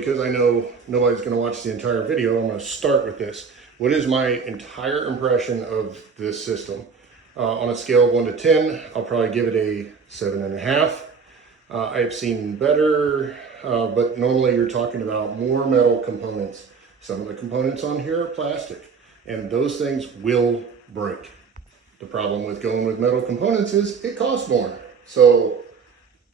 because I know nobody's going to watch the entire video, I'm going to start with this. What is my entire impression of this system? On a scale of 1 to 10, I'll probably give it a 7.5. I've seen better, but normally you're talking about more metal components. Some of the components on here are plastic, and those things will break. The problem with going with metal components is it costs more. So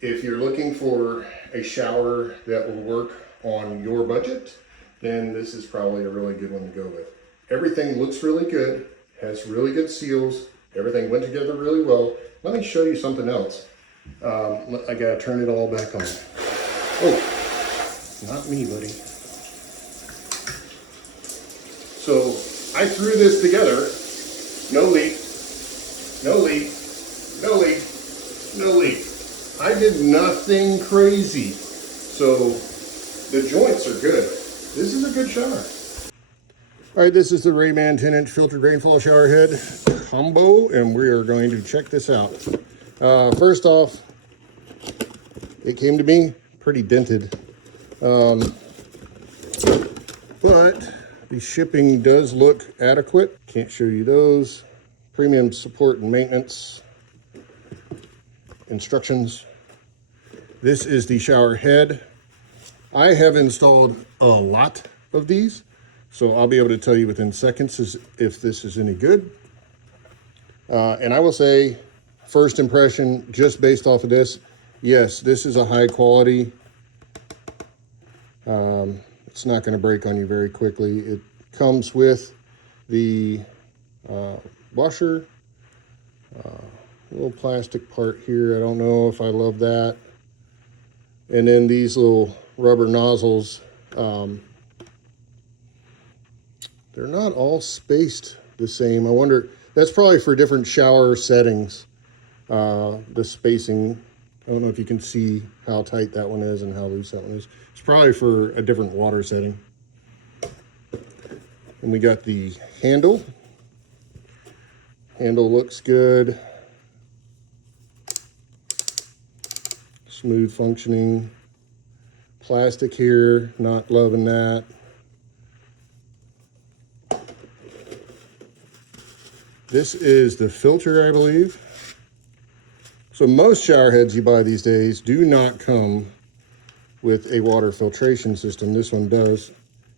if you're looking for a shower that will work on your budget, then this is probably a really good one to go with. Everything looks really good, has really good seals, everything went together really well. Let me show you something else. I gotta turn it all back on. Oh, not me, buddy. So I threw this together, no leak, no leak, no leak, no leak. I did nothing crazy. So the joints are good. This is a good shower. All right, this is the Ryamen 10-inch filtered rainfall shower head combo, and we are going to check this out. First off, it came to me pretty dented, but the shipping does look adequate. Can't show you those. Premium support and maintenance instructions. This is the shower head. I have installed a lot of these, so I'll be able to tell you within seconds if this is any good. And I will say, first impression, just based off of this, yes, this is a high quality. It's not going to break on you very quickly. It comes with the washer, little plastic part here. I don't know if I love that. And then these little rubber nozzles. They're not all spaced the same. I wonder, that's probably for different shower settings. The spacing, I don't know if you can see how tight that one is and how loose that one is. It's probably for a different water setting. And we got the handle. Handle looks good. Smooth functioning. Plastic here, not loving that. This is the filter, I believe. So most shower heads you buy these days do not come with a water filtration system. This one does,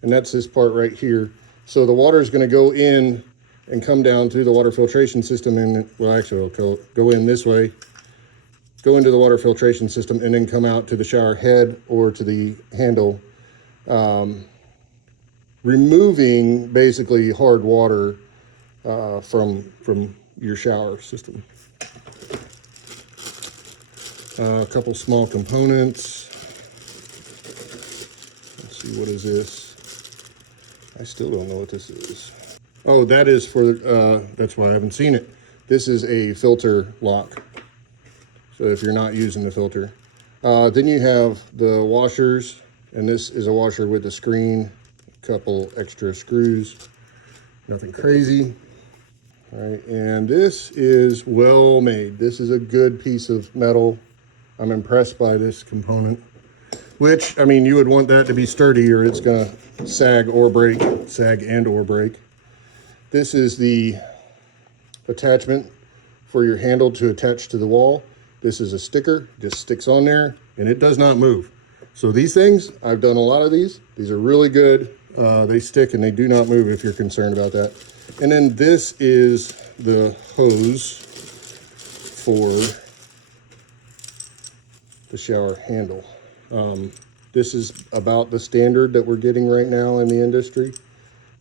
and that's this part right here. So the water is going to go in and come down through the water filtration system, and well, actually it'll go in this way, go into the water filtration system, and then come out to the shower head or to the handle, removing basically hard water from your shower system. A couple small components. Let's see, what is this? I still don't know what this is. Oh, that is for, that's why I haven't seen it. This is a filter lock. So if you're not using the filter. Then you have the washers, and this is a washer with a screen, a couple extra screws, nothing crazy. All right, and this is well made. This is a good piece of metal. I'm impressed by this component, which, I mean, you would want that to be sturdy or it's gonna sag or break, sag and or break. This is the attachment for your handle to attach to the wall. This is a sticker, just sticks on there, and it does not move. So these things, I've done a lot of these. These are really good. They stick and they do not move if you're concerned about that. And then this is the hose for the shower handle. This is about the standard that we're getting right now in the industry.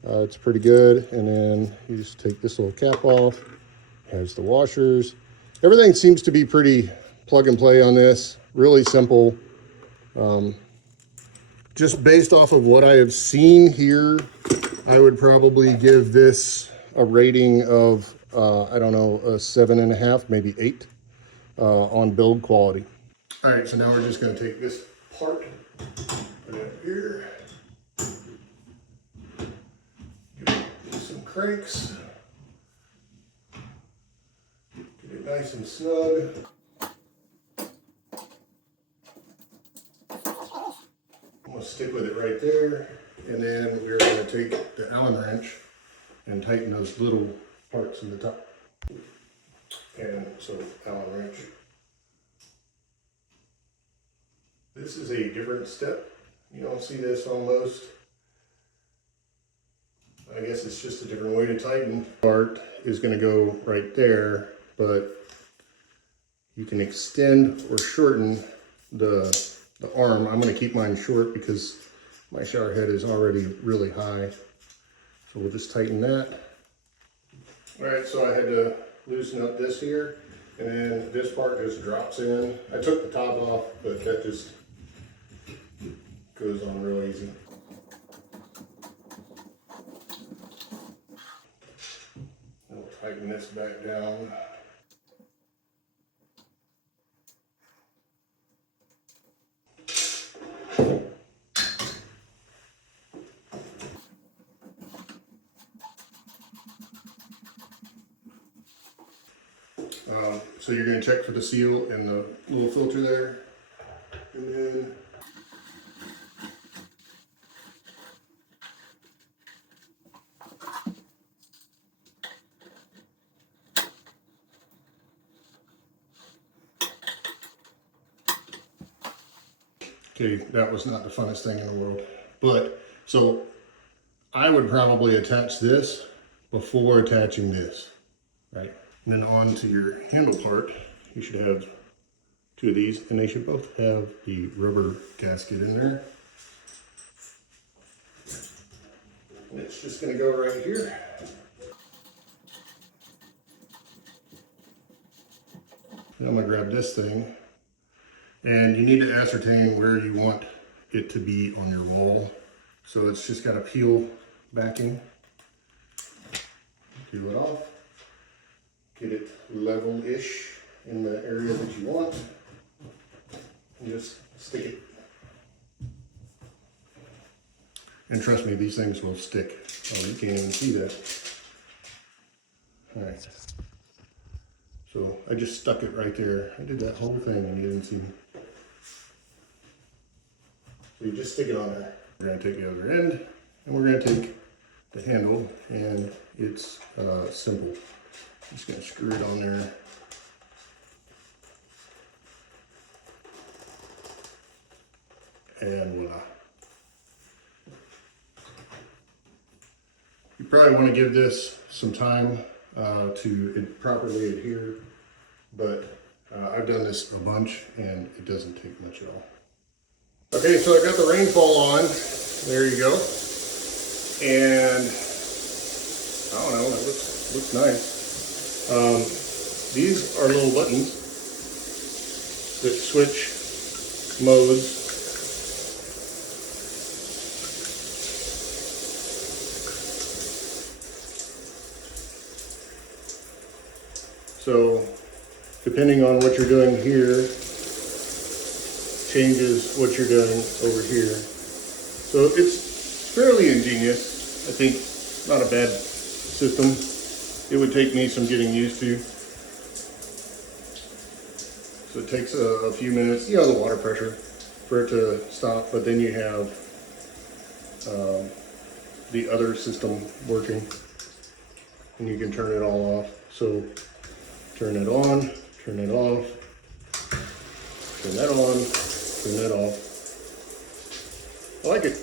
It's pretty good. And then you just take this little cap off. Has the washers. Everything seems to be pretty plug and play on this. Really simple. Just based off of what I have seen here, I would probably give this a rating of, I don't know, a 7.5, maybe 8 on build quality. All right, so now we're just going to take this part right up here. Give some cranks. Get it nice and snug. I'm going to stick with it right there. And then we're going to take the Allen wrench and tighten those little parts in the top. And so Allen wrench. This is a different step. You don't see this on most. I guess it's just a different way to tighten. Part is going to go right there, but you can extend or shorten the arm. I'm going to keep mine short because my shower head is already really high. So we'll just tighten that. All right, so I had to loosen up this here, and then this part just drops in. I took the top off, but that just goes on real easy. And we'll tighten this back down. So you're going to check for the seal and the little filter there, and then okay, that was not the funnest thing in the world, but so I would probably attach this before attaching this, right? And then on to your handle part, you should have two of these, and they should both have the rubber gasket in there. And it's just going to go right here. Now I'm going to grab this thing, and you need to ascertain where you want it to be on your wall. So it's just got a peel backing. Peel it off. Get it level-ish in the area that you want. And just stick it. And trust me, these things will stick. Oh, you can't even see that. All right. So I just stuck it right there. I did that whole thing and you didn't see me. So you just stick it on there. We're going to take the other end, and we're going to take the handle, and it's simple. Just going to screw it on there. And voila. You probably want to give this some time to properly adhere, but I've done this a bunch and it doesn't take much at all. Okay, so I got the rainfall on. There you go. And I don't know, that looks nice. These are little buttons that switch modes. So depending on what you're doing here, changes what you're doing over here. So it's fairly ingenious. I think not a bad system. It would take me some getting used to. So it takes a few minutes, you know, the water pressure for it to stop, but then you have the other system working and you can turn it all off. So turn it on, turn it off, turn that on, turn that off. I like it.